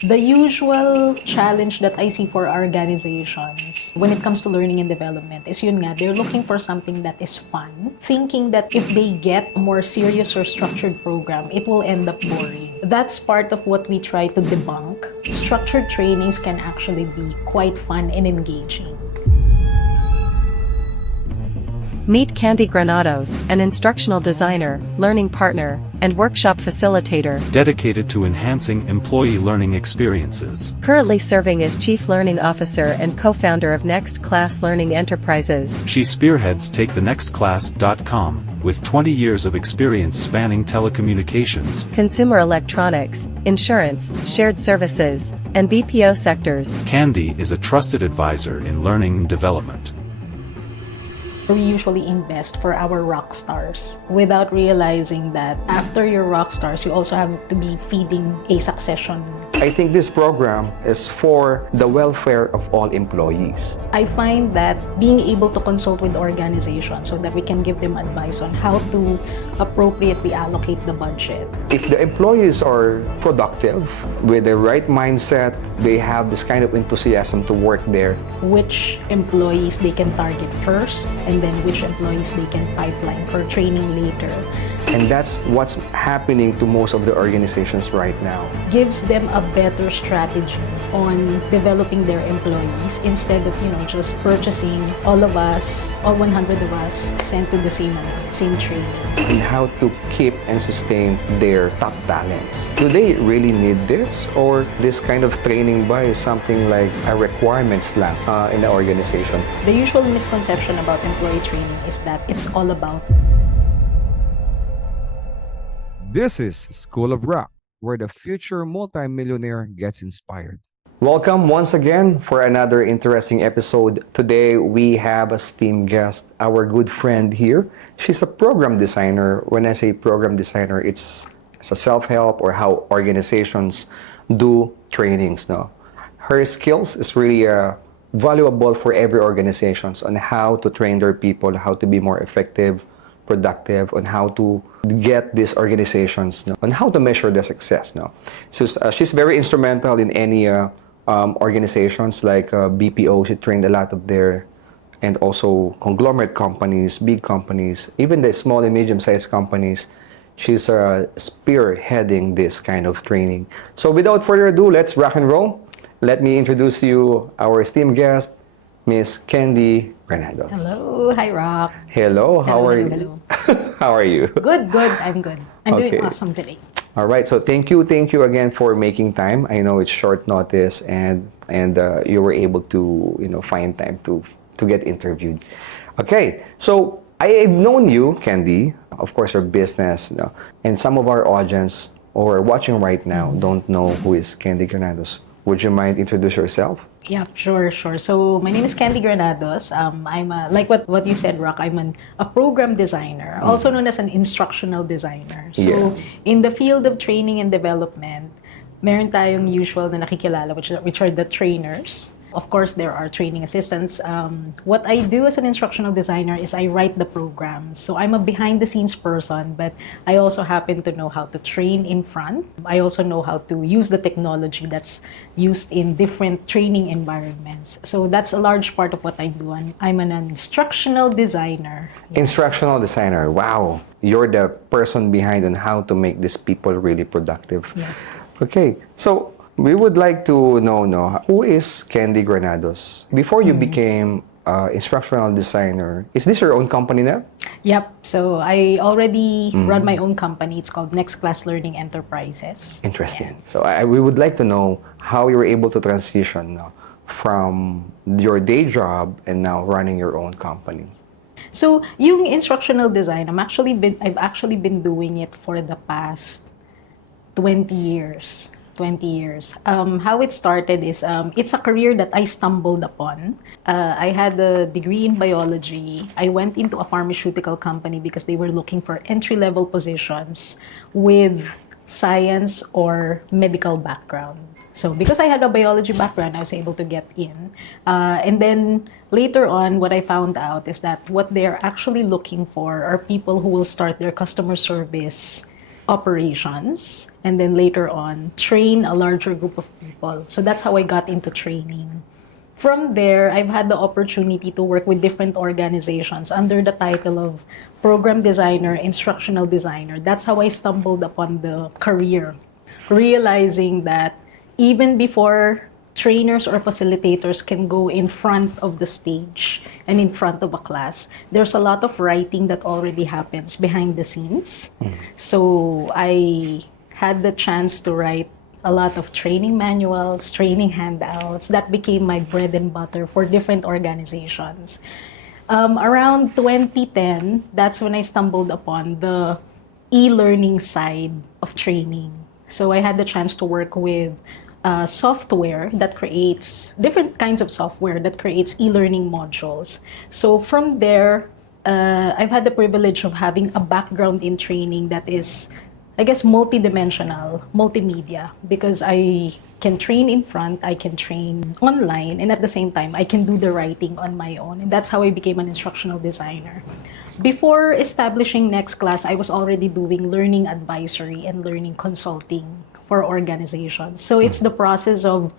The usual challenge that I see for our organizations when it comes to learning and development is yun nga, they're looking for something that is fun, thinking that if they get a more serious or structured program, it will end up boring. That's part of what we try to debunk. Structured trainings can actually be quite fun and engaging. Meet Candy Granados, an instructional designer, learning partner, and workshop facilitator, dedicated to enhancing employee learning experiences. Currently serving as Chief Learning Officer and co-founder of Next Class Learning Enterprises. She spearheads TakeTheNextClass.com, with 20 years of experience spanning telecommunications, consumer electronics, insurance, shared services, and BPO sectors. Candy is a trusted advisor in learning and development. We usually invest for our rock stars without realizing that after your rock stars, you also have to be feeding a succession. I think this program is for the welfare of all employees. I find that being able to consult with organizations so that we can give them advice on how to appropriately allocate the budget. If the employees are productive, with the right mindset, they have this kind of enthusiasm to work there. Which employees they can target first, and then which employees they can pipeline for training later. And that's what's happening to most of the organizations right now. Gives them a better strategy on developing their employees instead of, just purchasing all of us, all 100 of us, sent to the same training. And how to keep and sustain their top talents. Do they really need this? Or this kind of training ba is something like a requirement slap in the organization? The usual misconception about employee training is that it's all about. This is School of Rock, where the future multimillionaire gets inspired. Welcome once again for another interesting episode. Today we have a esteemed guest, our good friend here. She's a program designer. When I say program designer, it's a self-help or how organizations do trainings. No, her skills is really valuable for every organization on how to train their people, how to be more effective, productive, on how to get these organizations, on how to measure their success. So she's very instrumental in any organizations like BPO. She trained a lot of their, and also conglomerate companies, big companies, even the small and medium-sized companies. She's spearheading this kind of training. So without further ado, let's rock and roll. Let me introduce you our esteemed guest, Miss Candy Granados. Hello, hi Rock. Hello, how are you? Hello. How are you? Good, I'm good. I'm doing awesome today. All right, so thank you again for making time. I know it's short notice, and you were able to find time to get interviewed. Okay, so I've known you, Candy, of course, your business, and some of our audience or watching right now don't know who is Candy Granados. Would you mind introduce yourself? Yeah, sure. So my name is Candy Granados. I'm like what you said, Rock. I'm a program designer, also known as an instructional designer. So in the field of training and development, meron tayong usual na nakikilala, which are the trainers. Of course, there are training assistants. What I do as an instructional designer is I write the programs. So I'm a behind-the-scenes person, but I also happen to know how to train in front. I also know how to use the technology that's used in different training environments. So that's a large part of what I do. I'm an instructional designer. Instructional designer. Wow. You're the person behind on how to make these people really productive. Yeah. Okay. So we would like to know, who is Candy Granados? Before you became instructional designer, is this your own company now? Yep. So I already run my own company. It's called Next Class Learning Enterprises. Interesting. Yeah. So we would like to know how you were able to transition from your day job and now running your own company. So yung instructional design, I've actually been doing it for the past 20 years. How it started is, it's a career that I stumbled upon. I had a degree in biology. I went into a pharmaceutical company because they were looking for entry-level positions with science or medical background. So because I had a biology background, I was able to get in. And then later on, what I found out is that what they're actually looking for are people who will start their customer service operations, and then later on, train a larger group of people. So that's how I got into training. From there, I've had the opportunity to work with different organizations under the title of program designer, instructional designer. That's how I stumbled upon the career, realizing that even before trainers or facilitators can go in front of the stage and in front of a class, there's a lot of writing that already happens behind the scenes. So I had the chance to write a lot of training manuals, training handouts. That became my bread and butter for different organizations. Around 2010, that's when I stumbled upon the e-learning side of training. So I had the chance to work with software that creates different kinds of software that creates e-learning modules. So from there, I've had the privilege of having a background in training that is, I guess, multidimensional, multimedia, because I can train in front, I can train online, and at the same time, I can do the writing on my own. And that's how I became an instructional designer. Before establishing Next Class, I was already doing learning advisory and learning consulting for organizations. So it's the process of,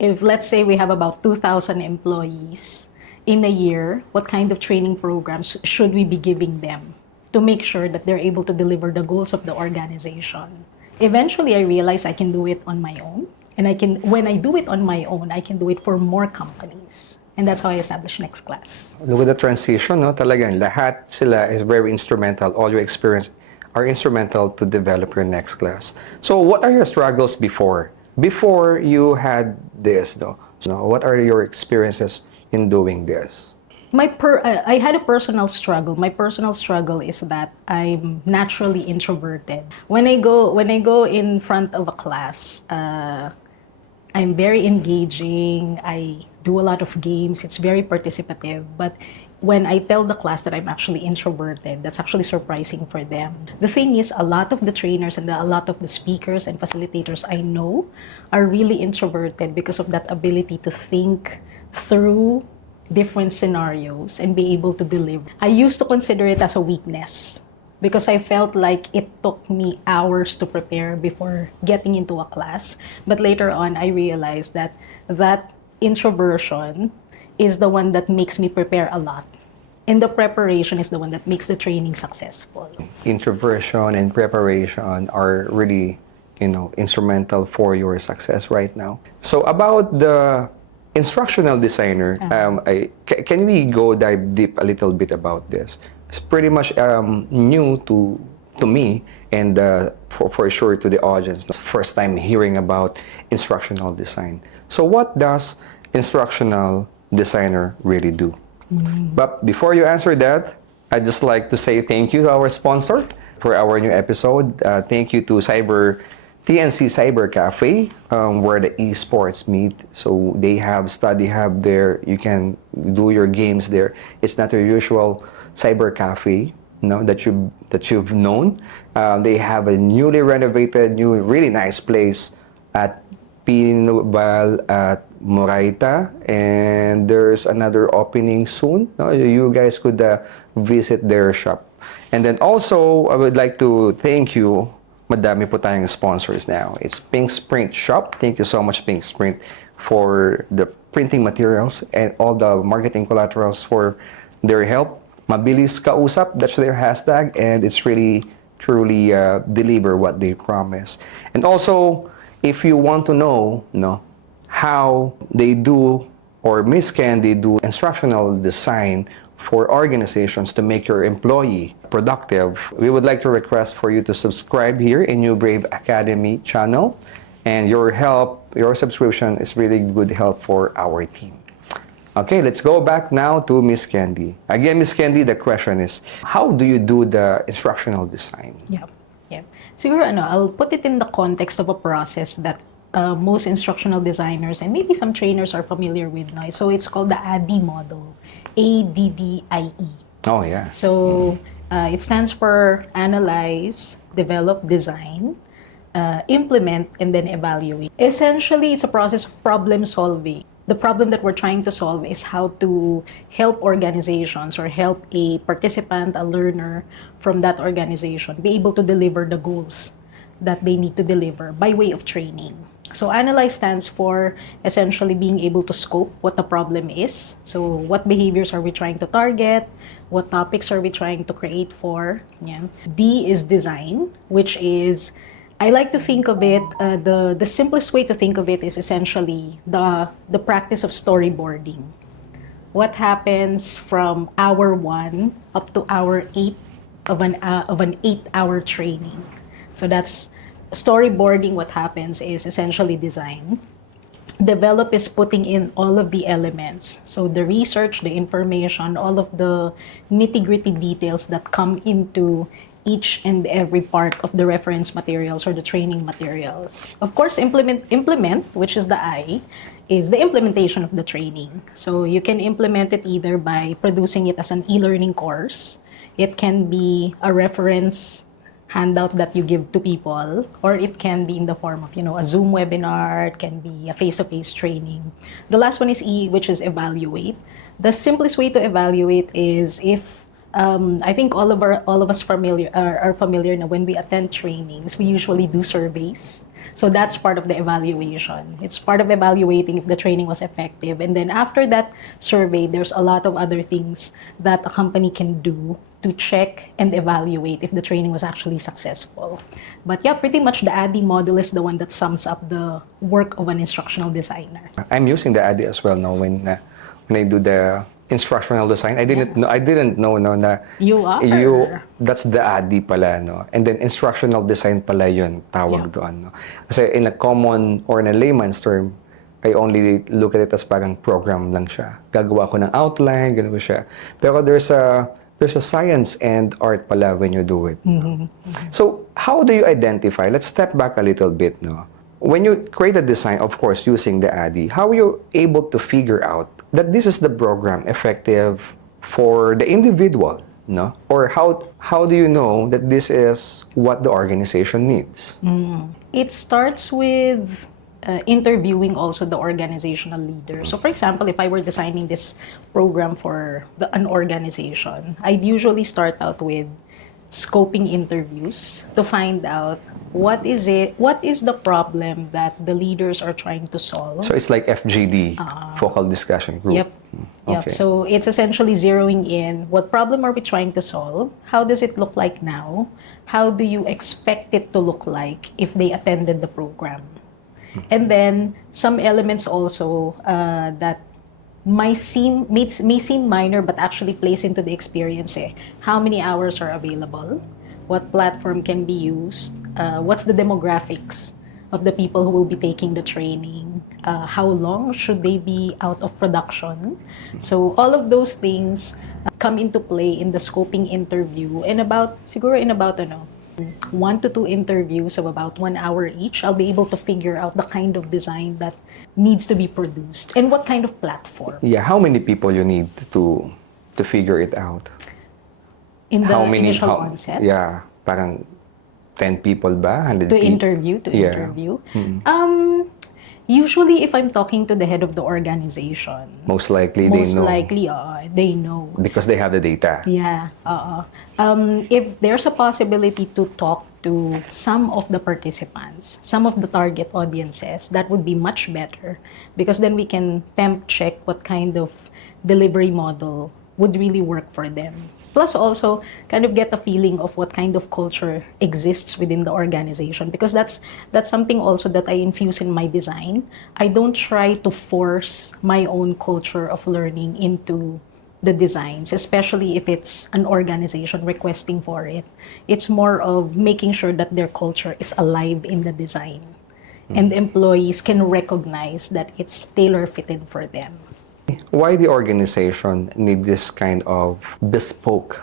if let's say we have about 2,000 employees in a year, what kind of training programs should we be giving them to make sure that they're able to deliver the goals of the organization? Eventually, I realized I can do it on my own. And when I do it on my own, I can do it for more companies. And that's how I established Next Class. Look at the transition, no? Talagang lahat sila is very instrumental. All your experience are instrumental to develop your Next Class. So what are your struggles before? Before you had this, no? So what are your experiences in doing this? I had a personal struggle. My personal struggle is that I'm naturally introverted. When I go in front of a class, I'm very engaging. I do a lot of games. It's very participative. But when I tell the class that I'm actually introverted, that's actually surprising for them. The thing is, a lot of the trainers and a lot of the speakers and facilitators I know are really introverted because of that ability to think through different scenarios and be able to deliver. I used to consider it as a weakness because I felt like it took me hours to prepare before getting into a class. But later on, I realized that that introversion is the one that makes me prepare a lot. And the preparation is the one that makes the training successful. Introversion and preparation are really, instrumental for your success right now. So about the instructional designer, can we dive deep a little bit about this? It's pretty much new to me and for sure to the audience. First time hearing about instructional design. So what does instructional designer really do? But before you answer that, I'd just like to say thank you to our sponsor for our new episode. Thank you to TNC Cyber Cafe, where the esports meet. So they have study hub there. You can do your games there. It's not your usual cyber cafe, that you've known. They have a newly renovated, really nice place at Pinobal at Moraita, and there's another opening soon. You guys could visit their shop. And then also, I would like to thank you. Madami po tayong sponsors now. It's Pink Sprint Shop. Thank you so much, Pink Sprint, for the printing materials and all the marketing collaterals for their help. Mabilis kausap, that's their hashtag, and it's really, truly deliver what they promise. And also, if you want to know, how they do, or Miss Candy do instructional design for organizations to make your employee productive, we would like to request for you to subscribe here in New Brave Academy channel. And your subscription is really good help for our team. Okay, let's go back now to Miss Candy. Again, Miss Candy, the question is, how do you do the instructional design? Yeah. Siguro, I'll put it in the context of a process that most instructional designers and maybe some trainers are familiar with now. So it's called the ADDIE model. ADDIE. Oh, yeah. So it stands for Analyze, Develop, Design, Implement, and then Evaluate. Essentially, it's a process of problem solving the problem that we're trying to solve is how to help organizations or help a participant, a learner from that organization be able to deliver the goals that they need to deliver by way of training. So analyze stands for essentially being able to scope what the problem is. So what behaviors are we trying to target? What topics are we trying to create for? Yeah. D is design, which is, I like to think of it, the simplest way to think of it is essentially the practice of storyboarding. What happens from hour 1 up to hour 8 of an 8-hour training. So that's storyboarding. What happens is essentially design. Develop is putting in all of the elements. So the research, the information, all of the nitty-gritty details that come into each and every part of the reference materials or the training materials. Of course, implement, which is the I, is the implementation of the training. So you can implement it either by producing it as an e-learning course. It can be a reference handout that you give to people, or it can be in the form of, a Zoom webinar, it can be a face-to-face training. The last one is E, which is evaluate. The simplest way to evaluate is if, I think all of us are familiar na when we attend trainings, we usually do surveys. So that's part of the evaluation. It's part of evaluating if the training was effective. And then after that survey, there's a lot of other things that a company can do to check and evaluate if the training was actually successful. But yeah, pretty much the ADDIE model is the one that sums up the work of an instructional designer. I'm using the ADDIE as well now when I do the instructional design. I didn't know na that's the ADDIE pala, no. And then instructional design pala yun tawag doon, no. Kasi in a common or in a layman's term, I only look at it as parang program lang siya. Gagawa ko ng outline, ganun siya. Pero there's a science and art pala when you do it. No? So how do you identify? Let's step back a little bit, no. When you create a design, of course, using the ADDIE, how are you able to figure out that this is the program effective for the individual, no? Or how do you know that this is what the organization needs? It starts with interviewing also the organizational leader. So for example, if I were designing this program for an organization, I'd usually start out with scoping interviews to find out what is the problem that the leaders are trying to solve. So it's like FGD, focal discussion group. Yep. Okay. So it's essentially zeroing in what problem are we trying to solve? How does it look like now? How do you expect it to look like if they attended the program? And then some elements also that may seem minor but actually plays into the experience. How many hours are available? What platform can be used? What's the demographics of the people who will be taking the training? How long should they be out of production? So all of those things come into play in the scoping interview. And siguro in about 1 to 2 interviews of about 1 hour each, I'll be able to figure out the kind of design that needs to be produced and what kind of platform. Yeah, how many people you need to figure it out? In the initial onset? Yeah, parang 10 people ba? 100 To people? interview. Usually, if I'm talking to the head of the organization, most likely they know. Because they have the data. Yeah. If there's a possibility to talk to some of the participants, some of the target audiences, that would be much better because then we can temp check what kind of delivery model would really work for them. Plus also kind of get a feeling of what kind of culture exists within the organization because that's something also that I infuse in my design. I don't try to force my own culture of learning into the designs, especially if it's an organization requesting for it. It's more of making sure that their culture is alive in the design and employees can recognize that it's tailor-fitted for them. Why the organization need this kind of bespoke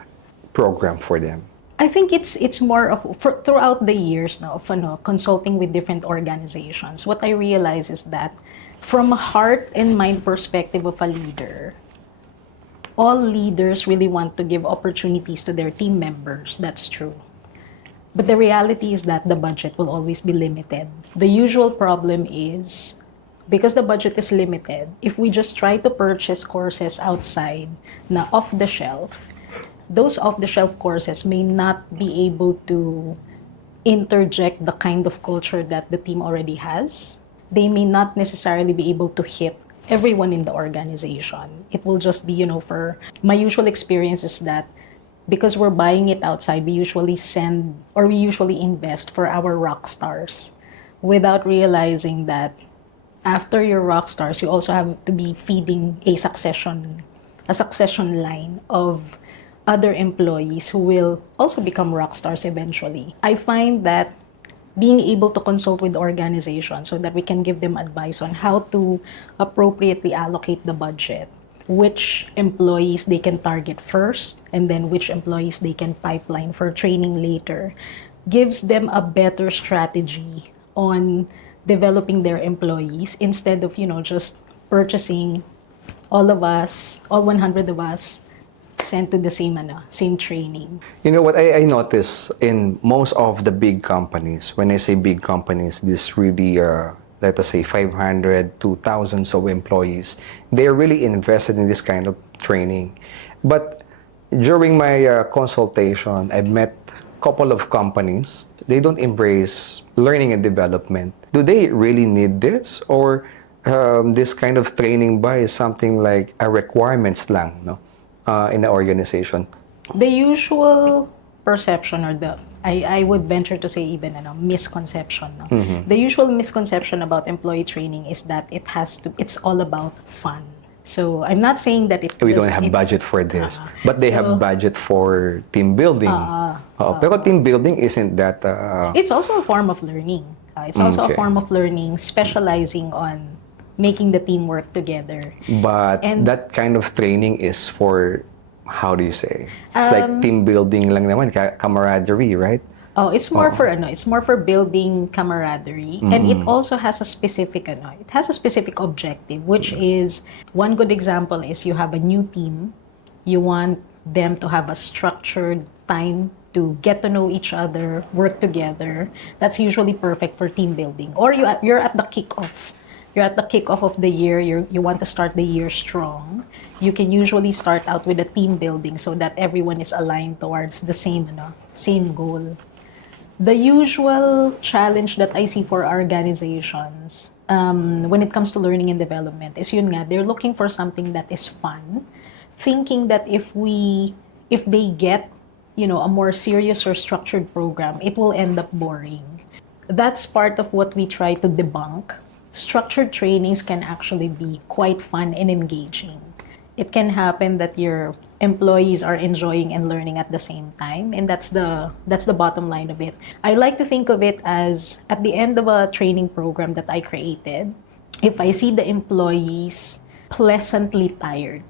program for them? I think it's more of throughout the years now of consulting with different organizations. What I realize is that from a heart and mind perspective of a leader, all leaders really want to give opportunities to their team members. That's true. But the reality is that the budget will always be limited. The usual problem is because the budget is limited, if we just try to purchase courses outside na off the shelf, those off the shelf courses may not be able to interject the kind of culture that the team already has. They may not necessarily be able to hit everyone in the organization. It will just be, for my usual experience is that because we're buying it outside, we usually invest for our rock stars without realizing that after your rock stars, you also have to be feeding a succession line of other employees who will also become rock stars eventually. I find that being able to consult with the organization so that we can give them advice on how to appropriately allocate the budget, which employees they can target first, and then which employees they can pipeline for training later, gives them a better strategy on developing their employees instead of, just purchasing all 100 of us, sent to the same training. You know what I notice in most of the big companies, when I say big companies, this really, let us say 500 to thousands of employees, they're really invested in this kind of training. But during my consultation, I've met a couple of companies. They don't embrace learning and development. Do they really need this? Or this kind of training ba is something like a requirements lang, no? In the organization? The usual perception, or I would venture to say even misconception. No? The usual misconception about employee training is that it's all about fun. So I'm not saying that we don't have budget for this, but they have budget for team building. Pero team building isn't that... It's also a form of learning. It's also a form of learning, specializing on making the team work together. But that kind of training is for, how do you say? It's like team building lang naman, camaraderie, right? Oh, it's more for building camaraderie, and it also has a specific objective, which is, one good example is you have a new team, you want them to have a structured time to get to know each other, work together. That's usually perfect for team building. Or you're at the kickoff. You're at the kickoff of the year, you want to start the year strong. You can usually start out with a team building so that everyone is aligned towards the same goal. The usual challenge that I see for organizations when it comes to learning and development is they're looking for something that is fun, thinking that if they get a more serious or structured program, it will end up boring. That's part of what we try to debunk. Structured trainings can actually be quite fun and engaging. It can happen that your employees are enjoying and learning at the same time, and that's the bottom line of it. I like to think of it as, at the end of a training program that I created, if I see the employees pleasantly tired.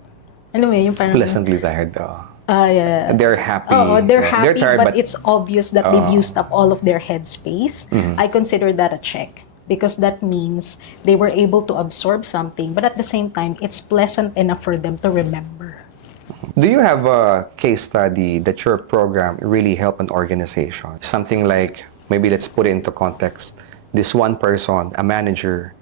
Alam mo yun, yung parang... Pleasantly tired, yeah. They're happy. They're happy, they're tired, but it's obvious that they've used up all of their headspace. I consider that a check, because that means they were able to absorb something, but at the same time, it's pleasant enough for them to remember. Do you have a case study that your program really helped an organization? Something like, maybe let's put it into context. This one person, a manager,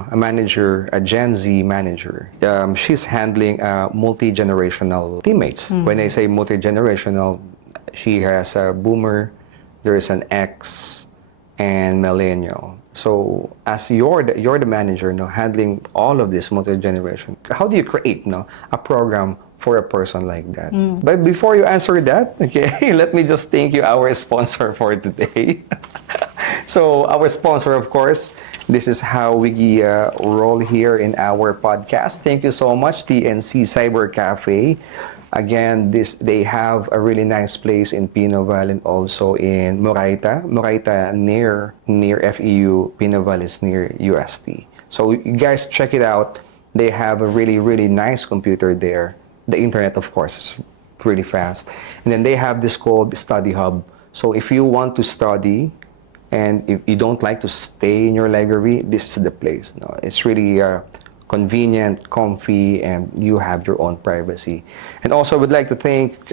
a Gen Z manager, she's handling multi-generational teammates. When I say multi-generational, she has a boomer, there is an X, and millennial. So as you're the manager, handling all of this multi-generation, how do you create a program for a person like that? But before you answer that, okay, let me just thank you, our sponsor for today. So our sponsor, of course, this is how we roll here in our podcast. Thank you so much, TNC Cyber Cafe. Again, they have a really nice place in Pinoval and also in Moraita. Moraita near FEU. Pinoval is near UST. So you guys check it out. They have a really, really nice computer there. The internet, of course, is really fast. And then they have this called Study Hub. So if you want to study and if you don't like to stay in your library, this is the place. It's really convenient, comfy, and you have your own privacy. And also, we'd like to thank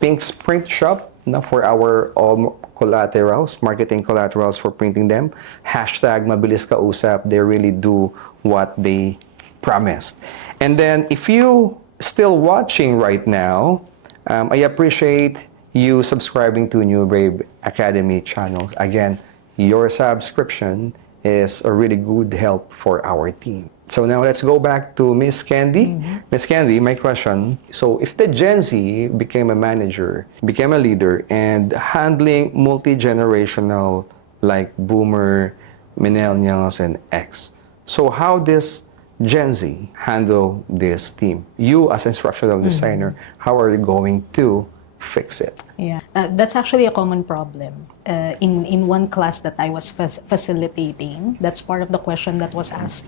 Pink's Print Shop for our all collaterals, marketing collaterals for printing them. #Mabilis Kausap. They really do what they promised. And then if you still watching right now, I appreciate you subscribing to New Brave Academy channel. Again, your subscription is a really good help for our team. So now let's go back to Miss Candy. Miss Candy, my question. So if the Gen Z became a manager, became a leader, and handling multi-generational like boomer, millennials, and X. So how does Gen Z handle this team? You as instructional designer, how are you going to fix it? Yeah, that's actually a common problem. In one class that I was facilitating, that's part of the question that was asked.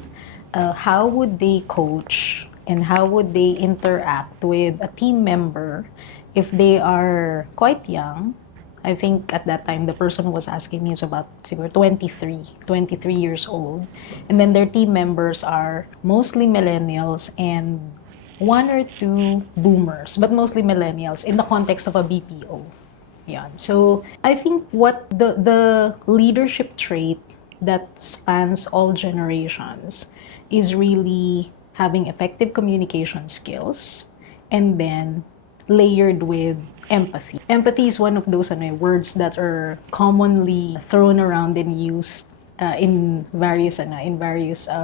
How would they coach and how would they interact with a team member if they are quite young? I think at that time the person was asking me was about 23 years old, and then their team members are mostly millennials and one or two boomers, but mostly millennials in the context of a BPO. Yeah. So I think what the leadership trait that spans all generations is really having effective communication skills and then layered with empathy. Empathy is one of those words that are commonly thrown around and used in various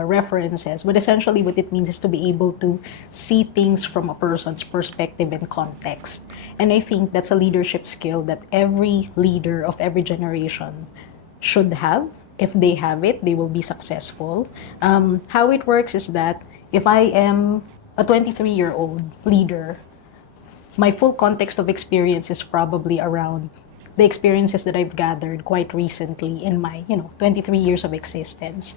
references, but essentially what it means is to be able to see things from a person's perspective and context. And I think that's a leadership skill that every leader of every generation should have. If they have it, they will be successful. How it works is that if I am a 23-year-old leader, my full context of experience is probably around the experiences that I've gathered quite recently in my 23 years of existence.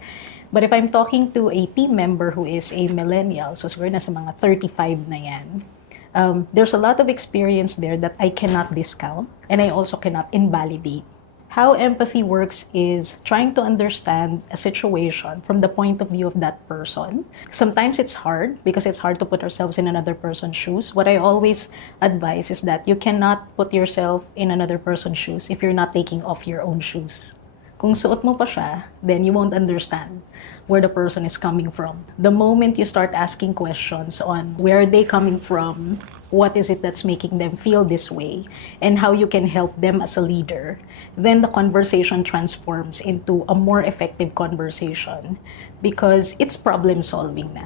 But if I'm talking to a team member who is a millennial, so siguro nasa mga 35 na yan, there's a lot of experience there that I cannot discount and I also cannot invalidate. How empathy works is trying to understand a situation from the point of view of that person. Sometimes it's hard because it's hard to put ourselves in another person's shoes. What I always advise is that you cannot put yourself in another person's shoes if you're not taking off your own shoes. Kung suot mo pa siya, then you won't understand where the person is coming from. The moment you start asking questions on where are they coming from, what is it that's making them feel this way, and how you can help them as a leader, then the conversation transforms into a more effective conversation because it's problem solving na.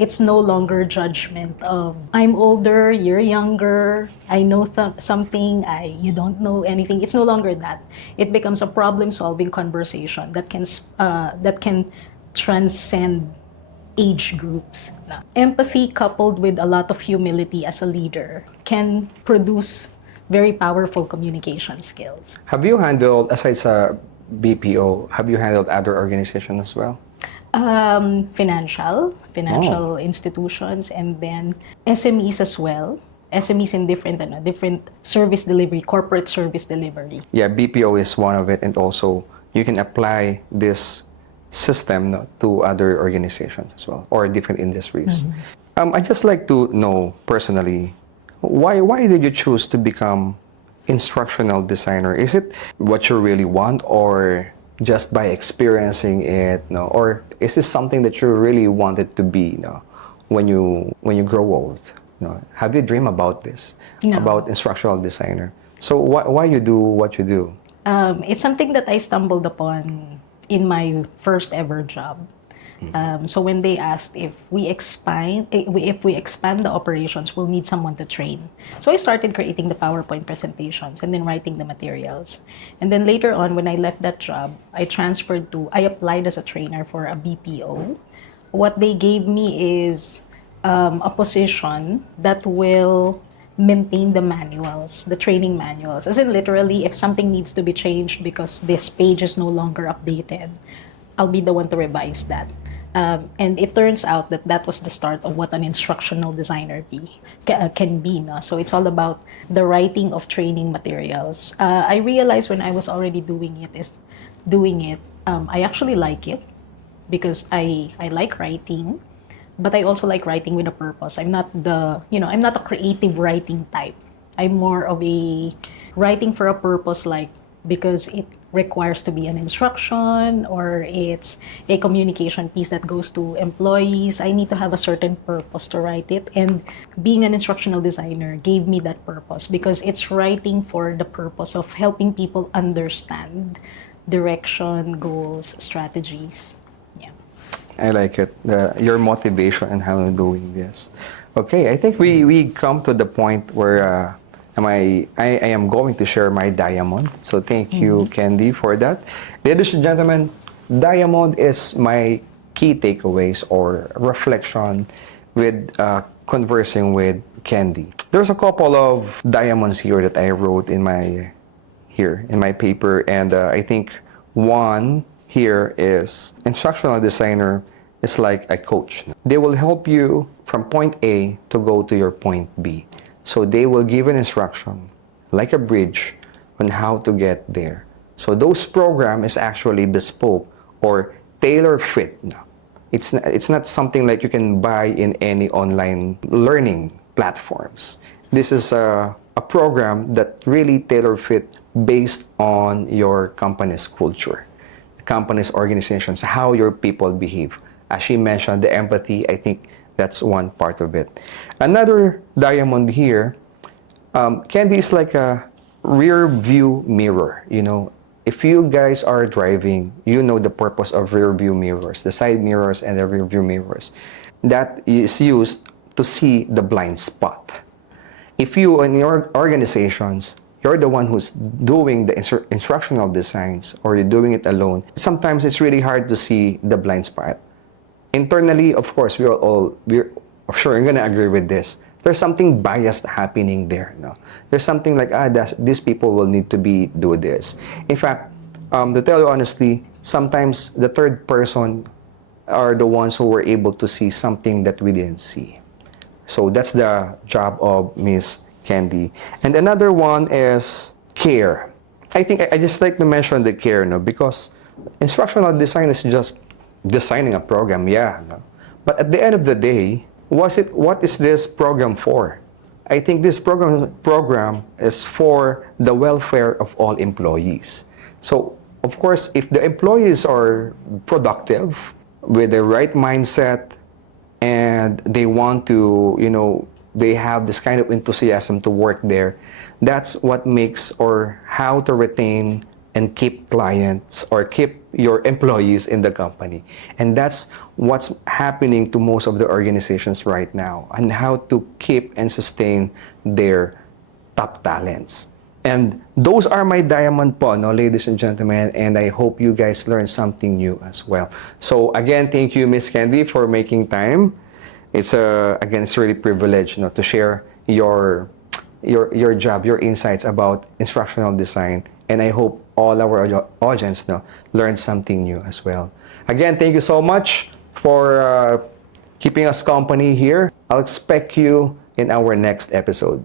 It's no longer judgment of, I'm older, you're younger, I know something, you don't know anything. It's no longer that. It becomes a problem-solving conversation that can transcend age groups. Empathy coupled with a lot of humility as a leader can produce very powerful communication skills. Have you handled, aside sa BPO, have you handled other organizations as well? Financial institutions, and then SMEs as well. SMEs in different service delivery, corporate service delivery. Yeah, BPO is one of it, and also you can apply this system to other organizations as well, or different industries. I'd just like to know personally, why did you choose to become instructional designer? Is it what you really want, or just by experiencing it, or is this something that you really wanted to be, when you grow old? Have you dreamed about this, No. about instructional designer? So why you do what you do? It's something that I stumbled upon in my first ever job. So when they asked if we expand the operations, we'll need someone to train. So I started creating the PowerPoint presentations and then writing the materials. And then later on, when I left that job, I applied as a trainer for a BPO. What they gave me is a position that will maintain the manuals, the training manuals. As in literally, if something needs to be changed because this page is no longer updated, I'll be the one to revise that. And it turns out that was the start of what an instructional designer can be. So it's all about the writing of training materials. I realized when I was already doing it, I actually like it because I like writing, but I also like writing with a purpose. I'm not a creative writing type. I'm more of a writing for a purpose, like because it requires to be an instruction or it's a communication piece that goes to employees. I need to have a certain purpose to write it, and being an instructional designer gave me that purpose because it's writing for the purpose of helping people understand direction, goals, strategies. Yeah. I like it. Your motivation and how you're doing this. Okay, I think we come to the point where I am going to share my diamond. So thank you, Candy, for that. Ladies and gentlemen, diamond is my key takeaways or reflection with conversing with Candy. There's a couple of diamonds here that I wrote in my paper, and I think one here is instructional designer is like a coach. They will help you from point A to go to your point B. So they will give an instruction, like a bridge, on how to get there. So those program is actually bespoke or tailor fit. It's not something like you can buy in any online learning platforms. This is a program that really tailor fit based on your company's culture, the company's organizations, how your people behave. As she mentioned, the empathy, I think that's one part of it. Another diamond here, Candy is like a rear view mirror. You know, if you guys are driving, you know the purpose of rear view mirrors, the side mirrors and the rear view mirrors. That is used to see the blind spot. If you, in your organizations, you're the one who's doing the instructional designs or you're doing it alone, sometimes it's really hard to see the blind spot. Internally, of course, we're sure you're gonna agree with this. There's something biased happening there. No? There's something like, these people will need to do this. In fact, to tell you honestly, sometimes the third person are the ones who were able to see something that we didn't see. So that's the job of Miss Candy. And another one is care. I think I just like to mention the care, no, because instructional design is just designing a program, yeah. No? But at the end of the day, what is this program for? I think this program is for the welfare of all employees. So, of course, if the employees are productive, with the right mindset, and they want to, they have this kind of enthusiasm to work there, that's what makes or how to retain and keep clients or keep your employees in the company. And that's what's happening to most of the organizations right now, and how to keep and sustain their top talents. And those are my diamond po, no, ladies and gentlemen, and I hope you guys learned something new as well. So again, thank you, Miss Candy, for making time. It's it's really privileged, to share your job, your insights about instructional design, and I hope all our audience learned something new as well. Again, thank you so much for keeping us company here. I'll expect you in our next episode.